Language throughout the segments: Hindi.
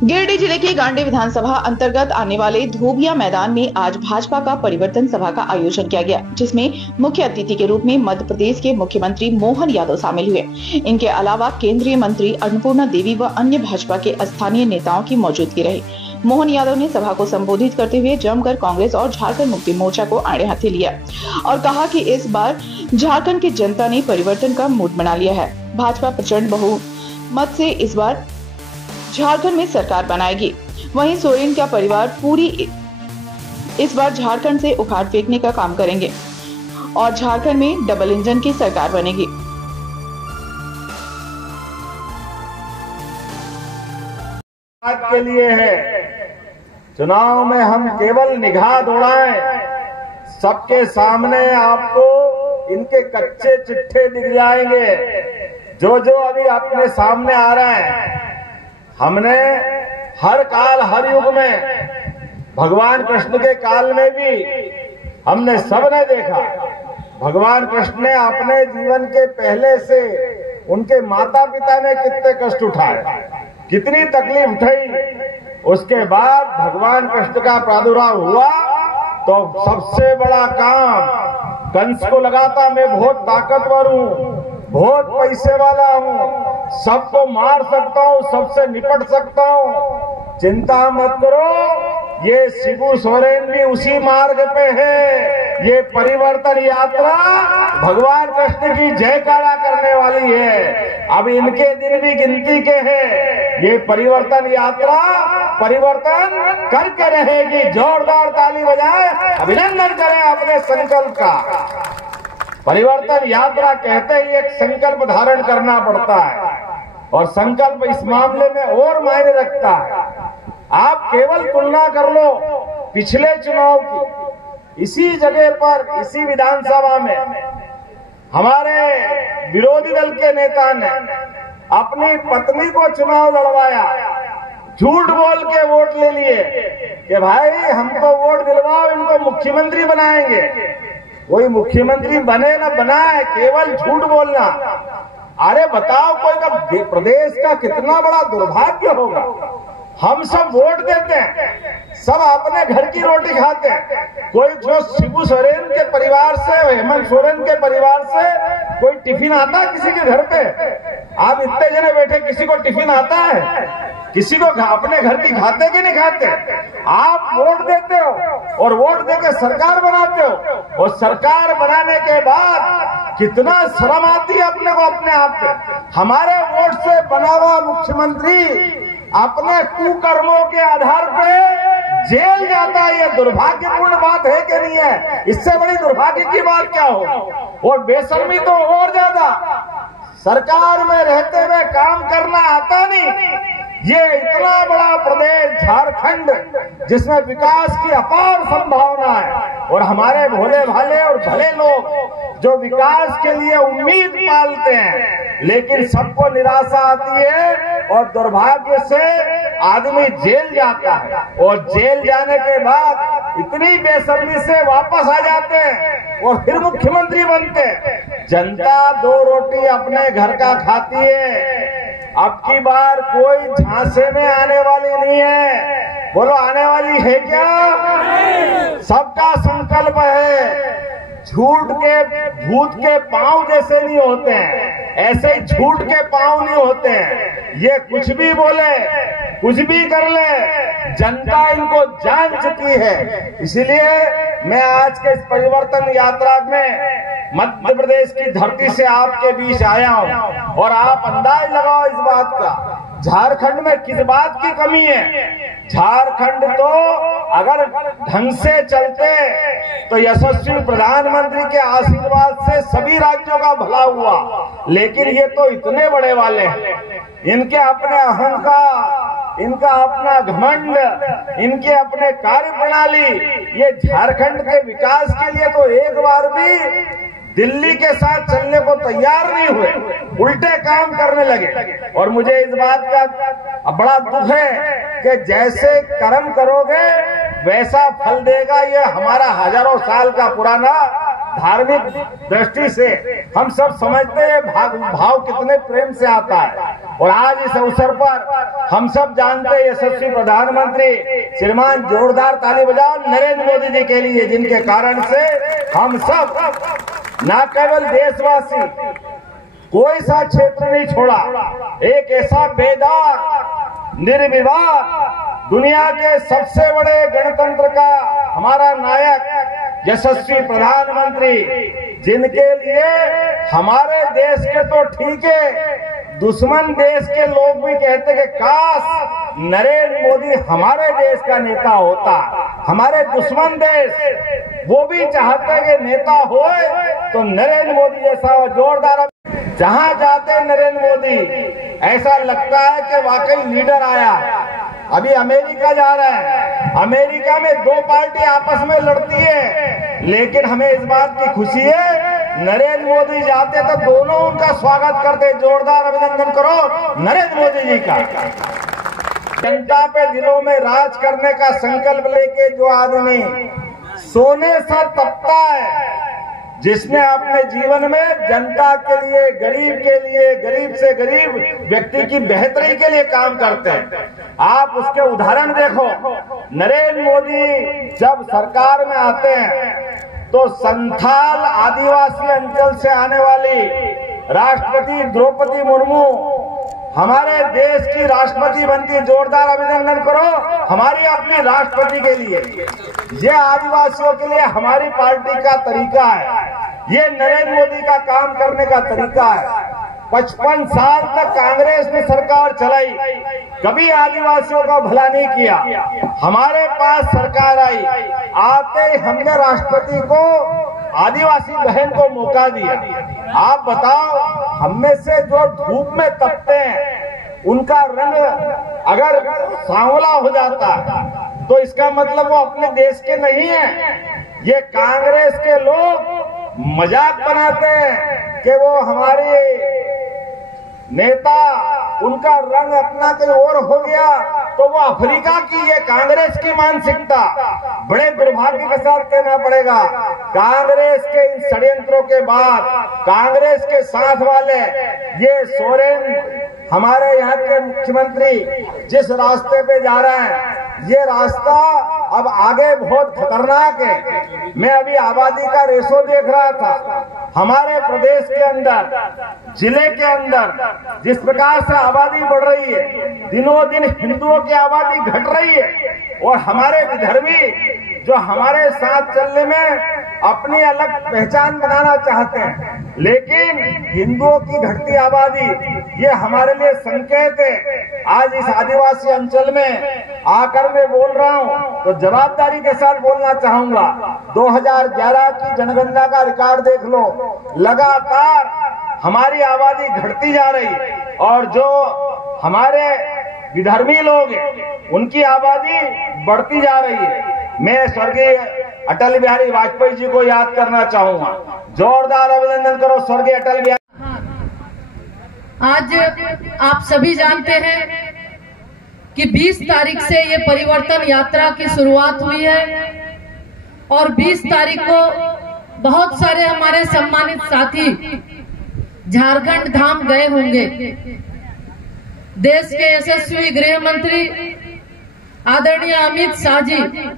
गिरिडीह जिले के गांडी विधानसभा अंतर्गत आने वाले धोबिया मैदान में आज भाजपा का परिवर्तन सभा का आयोजन किया गया, जिसमें मुख्य अतिथि के रूप में मध्य प्रदेश के मुख्यमंत्री मोहन यादव शामिल हुए। इनके अलावा केंद्रीय मंत्री अन्नपूर्णा देवी व अन्य भाजपा के स्थानीय नेताओं की मौजूदगी रही। मोहन यादव ने सभा को संबोधित करते हुए जमकर कांग्रेस और झारखंड मुक्ति मोर्चा को आड़े हाथे लिया और कहा कि इस बार झारखंड की जनता ने परिवर्तन का मूड बना लिया है। भाजपा प्रचंड बहुमत से इस बार झारखंड में सरकार बनाएगी। वहीं सोरेन का परिवार पूरी इस बार झारखंड से उखाड़ फेंकने का काम करेंगे और झारखंड में डबल इंजन की सरकार बनेगी। के लिए है चुनाव में हम केवल निगाह दौड़ाएं, सबके सामने आपको इनके कच्चे चिट्ठे दिख जाएंगे जो अभी अपने सामने आ रहे हैं। हमने हर काल हर युग में भगवान कृष्ण के काल में भी हमने सबने देखा, भगवान कृष्ण ने अपने जीवन के पहले से उनके माता पिता ने कितने कष्ट उठाए, कितनी तकलीफ उठाई। उसके बाद भगवान कृष्ण का प्रादुर्भाव हुआ तो सबसे बड़ा काम कंस को लगाता, मैं बहुत ताकतवर हूँ, बहुत पैसे वाला हूँ, सबको मार सकता हूँ, सबसे निपट सकता हूँ। चिंता मत करो, ये शिबू सोरेन भी उसी मार्ग पे है। ये परिवर्तन यात्रा भगवान कृष्ण की जयकारा करने वाली है। अब इनके दिन भी गिनती के हैं। ये परिवर्तन यात्रा परिवर्तन करके रहेगी। जोरदार ताली बजाए, अभिनंदन करें अपने संकल्प का। परिवर्तन यात्रा कहते ही एक संकल्प धारण करना पड़ता है और संकल्प इस मामले में और मायने रखता है। आप केवल तुलना कर लो पिछले चुनाव की, इसी जगह पर इसी विधानसभा में हमारे विरोधी दल के नेता ने अपनी पत्नी को चुनाव लड़वाया, झूठ बोल के वोट ले लिए कि भाई हमको वोट दिलवाओ, इनको मुख्यमंत्री बनाएंगे। कोई मुख्यमंत्री बने ना बनाए, केवल झूठ बोलना। अरे बताओ, कोई प्रदेश का कितना बड़ा दुर्भाग्य होगा। हम सब वोट देते हैं, सब अपने घर की रोटी खाते हैं। कोई जो शिबू सोरेन के परिवार से, हेमंत सोरेन के परिवार से कोई टिफिन आता किसी के घर पे? आप इतने जने बैठे, किसी को टिफिन आता है? किसी को अपने घर की खाते कि नहीं खाते? आप वोट देते हो और वोट देके सरकार बनाते हो और सरकार बनाने के बाद कितना शर्म आती है अपने को, अपने आप पे। हमारे वोट से बना हुआ मुख्यमंत्री अपने कुकर्मों के आधार पे जेल जाता है। ये दुर्भाग्यपूर्ण बात है कि नहीं है? इससे बड़ी दुर्भाग्य की बात क्या हो? और बेशर्मी तो और ज्यादा, सरकार में रहते हुए काम करना आता नहीं। ये इतना बड़ा प्रदेश झारखंड जिसमें विकास की अपार संभावना है और हमारे भोले भाले और भले लोग जो विकास के लिए उम्मीद पालते हैं, लेकिन सबको निराशा आती है और दुर्भाग्य से आदमी जेल जाता है और जेल जाने के बाद इतनी बेशर्मी से वापस आ जाते हैं और फिर मुख्यमंत्री बनते हैं। जनता दो रोटी अपने घर का खाती है। अब की बार कोई झांसे में आने वाली नहीं है। बोलो, आने वाली है क्या? सबका संकल्प है। झूठ के भूत के पांव जैसे नहीं होते हैं, ऐसे ही झूठ के पांव नहीं होते हैं। ये कुछ भी बोले, कुछ भी कर ले, जनता इनको जान चुकी है। इसलिए मैं आज के इस परिवर्तन यात्रा में मध्य प्रदेश की धरती से आपके बीच आया हूं और आप अंदाज लगाओ इस बात का, झारखंड में किस बात की कमी है। झारखंड तो अगर ढंग से चलते तो यशस्वी प्रधानमंत्री के आशीर्वाद से सभी राज्यों का भला हुआ, लेकिन ये तो इतने बड़े वाले हैं, इनके अपने अहंकार, इनका अपना घमंड, इनके अपने कार्य प्रणाली, ये झारखंड के विकास के लिए तो एक बार भी दिल्ली के साथ चलने को तैयार नहीं हुए, उल्टे काम करने लगे। और मुझे इस बात का बड़ा दुख है कि जैसे कर्म करोगे वैसा फल देगा। ये हमारा हजारों साल का पुराना धार्मिक दृष्टि से हम सब समझते हैं भाव कितने प्रेम से आता है। और आज इस अवसर पर हम सब जानते हैं यशस्वी प्रधानमंत्री श्रीमान जोरदार ताली बजाओ नरेंद्र मोदी जी के लिए, जिनके कारण से हम सब न केवल देशवासी कोई सा क्षेत्र नहीं छोड़ा, एक ऐसा बेदाग निर्विवाद दुनिया के सबसे बड़े गणतंत्र का हमारा नायक यशस्वी प्रधानमंत्री, जिनके लिए हमारे देश के तो ठीक है, दुश्मन देश के लोग भी कहते कि काश नरेंद्र मोदी हमारे देश का नेता होता। हमारे दुश्मन देश वो भी चाहते कि नेता होए तो नरेंद्र मोदी जैसा हो। जोरदार जहां जाते नरेंद्र मोदी ऐसा लगता है कि वाकई लीडर आया। अभी अमेरिका जा रहा है, अमेरिका में दो पार्टी आपस में लड़ती है, लेकिन हमें इस बात की खुशी है नरेंद्र मोदी जाते तो दोनों उनका स्वागत करते। जोरदार अभिनंदन करो नरेंद्र मोदी जी का। जनता पे दिलों में राज करने का संकल्प लेके जो आदमी सोने सा तपता है, जिसने अपने जीवन में जनता के लिए, गरीब से गरीब व्यक्ति की बेहतरी के लिए काम करते हैं। आप उसके उदाहरण देखो। नरेंद्र मोदी जब सरकार में आते हैं तो संथाल आदिवासी अंचल से आने वाली राष्ट्रपति द्रौपदी मुर्मू हमारे देश की राष्ट्रपति बनती। जोरदार अभिनंदन करो हमारी अपनी राष्ट्रपति के लिए। ये आदिवासियों के लिए हमारी पार्टी का तरीका है, ये नरेंद्र मोदी का काम करने का तरीका है। 55 साल तक कांग्रेस ने सरकार चलाई, कभी आदिवासियों का भला नहीं किया। हमारे पास सरकार आई, आते ही हमने राष्ट्रपति को, आदिवासी बहन को मौका दिया। आप बताओ, हम में से जो धूप में तपते हैं उनका रंग अगर सांवला हो जाता तो इसका मतलब वो अपने देश के नहीं है। ये कांग्रेस के लोग मजाक बनाते हैं कि वो हमारे नेता, उनका रंग अपना कहीं और हो गया तो वो अफ्रीका की। ये कांग्रेस की मानसिकता, बड़े दुर्भाग्य के साथ कहना पड़ेगा। कांग्रेस के इन षड्यंत्रों के बाद कांग्रेस के साथ वाले ये सोरेन हमारे यहाँ के मुख्यमंत्री जिस रास्ते पे जा रहे हैं, ये रास्ता अब आगे बहुत खतरनाक है। मैं अभी आबादी का रेशो देख रहा था हमारे प्रदेश के अंदर, जिले के अंदर जिस प्रकार से आबादी बढ़ रही है, दिनों दिन हिंदुओं की आबादी घट रही है। और हमारे विदर्भी जो हमारे साथ चलने में अपनी अलग पहचान बनाना चाहते हैं, लेकिन हिंदुओं की घटती आबादी ये हमारे लिए संकेत है। आज इस आदिवासी अंचल में आकर मैं बोल रहा हूं तो जवाबदारी के साथ बोलना चाहूंगा। 2011 की जनगणना का रिकॉर्ड देख लो, लगातार हमारी आबादी घटती जा रही है और जो हमारे विधर्मी लोग हैं उनकी आबादी बढ़ती जा रही है। मैं स्वर्गीय अटल बिहारी वाजपेयी जी को याद करना चाहूंगा। जोरदार अभिनंदन करो स्वर्गीय अटल बिहारी। आज आप सभी जानते हैं कि 20 तारीख से ये परिवर्तन यात्रा की शुरुआत हुई है और 20 तारीख को बहुत सारे हमारे सम्मानित साथी झारखंड धाम गए होंगे। देश के यशस्वी गृह मंत्री आदरणीय अमित शाह जी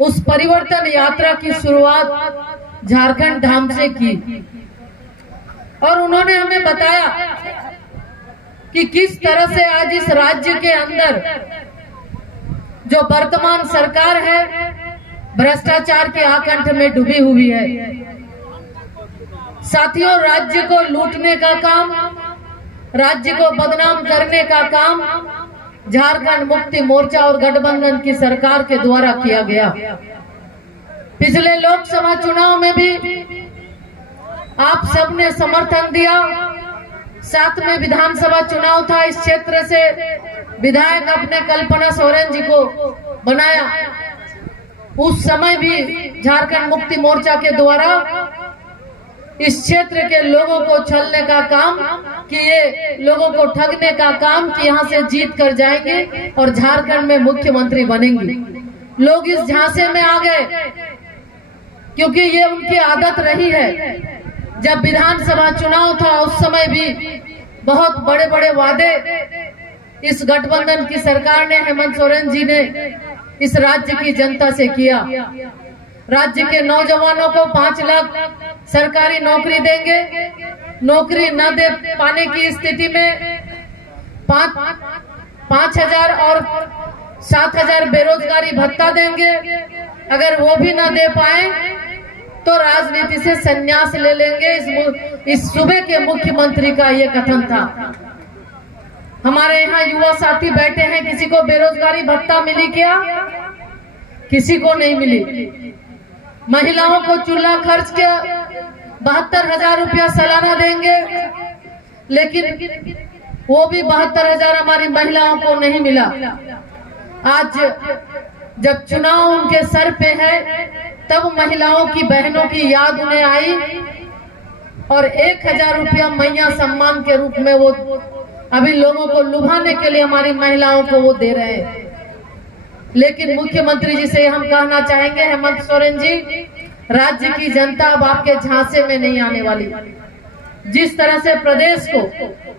उस परिवर्तन यात्रा की शुरुआत झारखंड धाम से की और उन्होंने हमें बताया कि किस तरह से आज इस राज्य के अंदर जो वर्तमान सरकार है भ्रष्टाचार के आकंठ में डूबी हुई है। साथियों, राज्य को लूटने का काम, राज्य को बदनाम करने का काम झारखंड मुक्ति मोर्चा और गठबंधन की सरकार के द्वारा किया गया। पिछले लोकसभा चुनाव में भी आप सबने समर्थन दिया। साथ में विधानसभा चुनाव था, इस क्षेत्र से विधायक अपने कल्पना सोरेन जी को बनाया। उस समय भी झारखंड मुक्ति मोर्चा के द्वारा इस क्षेत्र के लोगों को छलने का काम, कि ये लोगों को ठगने का काम कि यहाँ से जीत कर जाएंगे और झारखंड में मुख्यमंत्री बनेंगे। लोग इस झांसे में आ गए क्योंकि ये उनकी आदत रही है। जब विधानसभा चुनाव था उस समय भी बहुत बड़े बड़े वादे इस गठबंधन की सरकार ने, हेमंत सोरेन जी ने इस राज्य की जनता से किया। राज्य के नौजवानों को 5 लाख सरकारी नौकरी देंगे। नौकरी न दे पाने की स्थिति में 5,000 और 7,000 बेरोजगारी भत्ता देंगे। अगर वो भी न दे पाए तो राजनीति से संन्यास ले लेंगे। इस सूबे के मुख्यमंत्री का ये कथन था। हमारे यहाँ युवा साथी बैठे हैं, किसी को बेरोजगारी भत्ता मिली क्या? किसी को नहीं मिली। महिलाओं को चूल्हा खर्च के 72,000 रुपया सालाना देंगे, लेकिन वो भी 72,000 हमारी महिलाओं को नहीं मिला। आज जब चुनाव उनके सर पे है तब महिलाओं की, बहनों की याद उन्हें आई और 1,000 रुपया मैया सम्मान के रूप में वो अभी लोगों को लुभाने के लिए हमारी महिलाओं को वो दे रहे हैं। लेकिन मुख्यमंत्री जी से हम कहना चाहेंगे, हेमंत सोरेन जी, राज्य की जनता अब आपके झांसे में नहीं आने वाली। जिस तरह से प्रदेश को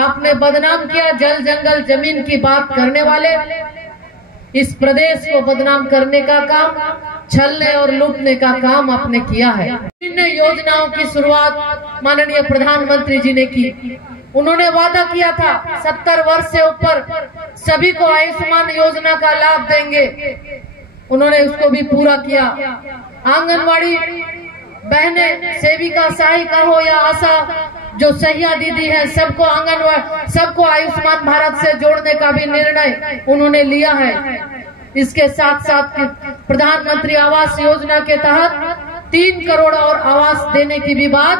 आपने बदनाम किया, जल जंगल जमीन की बात करने वाले, इस प्रदेश को बदनाम करने का काम, छलने और लूटने का काम आपने किया है। विभिन्न योजनाओं की शुरुआत माननीय प्रधानमंत्री जी ने की। उन्होंने वादा किया था 70 वर्ष से ऊपर सभी को आयुष्मान योजना का लाभ देंगे। उन्होंने उसको भी पूरा किया। आंगनवाड़ी बहनें, सेविका, सहायिका हो या आशा, जो सहिया दीदी है, सबको आयुष्मान भारत से जोड़ने का भी निर्णय उन्होंने लिया है। इसके साथ साथ प्रधानमंत्री आवास योजना के तहत 3 करोड़ और आवास देने की भी बात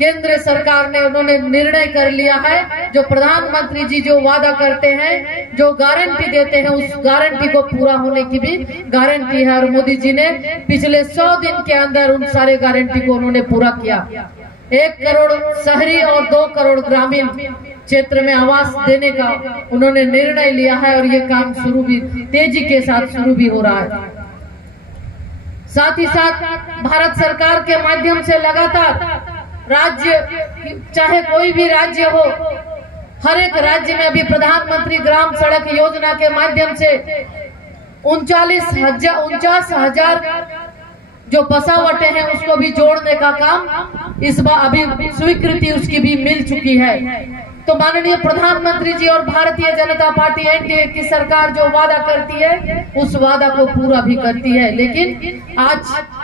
केंद्र सरकार ने, उन्होंने निर्णय कर लिया है। जो प्रधानमंत्री जी जो वादा करते हैं, जो गारंटी देते हैं, उस गारंटी को पूरा होने की भी गारंटी है। और मोदी जी ने पिछले 100 दिन के अंदर उन सारे गारंटी को उन्होंने पूरा किया। 1 करोड़ शहरी और 2 करोड़ ग्रामीण क्षेत्र में आवास देने का उन्होंने निर्णय लिया है और ये काम शुरू भी तेजी के साथ शुरू भी हो रहा है। साथ ही साथ भारत सरकार के माध्यम से लगातार राज्य, चाहे कोई भी राज्य हो, हर एक राज्य में अभी प्रधानमंत्री ग्राम सड़क योजना के माध्यम से 49,000 जो बसावटे हैं उसको भी जोड़ने का काम इस बार अभी स्वीकृति उसकी भी मिल चुकी है। तो माननीय प्रधानमंत्री जी और भारतीय जनता पार्टी एनडीए की सरकार जो वादा करती है उस वादा को पूरा भी करती है। लेकिन आज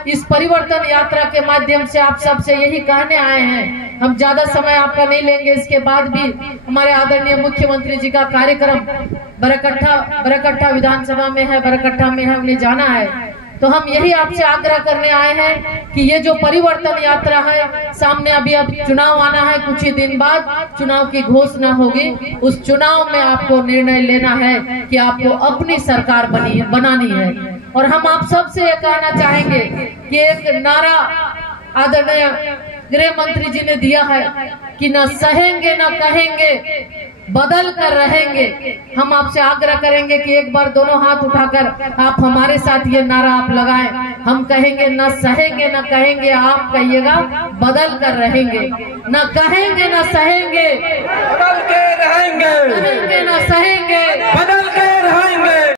इस परिवर्तन यात्रा के माध्यम से आप सबसे यही कहने आए हैं, हम ज्यादा समय आपका नहीं लेंगे। इसके बाद भी हमारे आदरणीय मुख्यमंत्री जी का कार्यक्रम बरकट्ठा विधानसभा में है, बरकट्ठा में है, उन्हें जाना है। तो हम यही आपसे आग्रह करने आए हैं कि ये जो परिवर्तन यात्रा है, सामने अभी अब चुनाव आना है, कुछ ही दिन बाद चुनाव की घोषणा होगी। उस चुनाव में आपको निर्णय लेना है कि आपको अपनी सरकार बनानी है। और हम आप सबसे ये कहना चाहेंगे कि एक नारा आदरणीय गृह मंत्री जी ने दिया है कि न सहेंगे न कहेंगे, बदल कर रहेंगे। हम आपसे आग्रह करेंगे कि एक बार दोनों हाथ उठाकर आप हमारे साथ ये नारा आप लगाएं। हम कहेंगे न सहेंगे न कहेंगे, आप कहिएगा बदल कर रहेंगे। न कहेंगे न सहेंगे, बदल के रहेंगे, कहेंगे न सहेंगे, बदल के रहेंगे।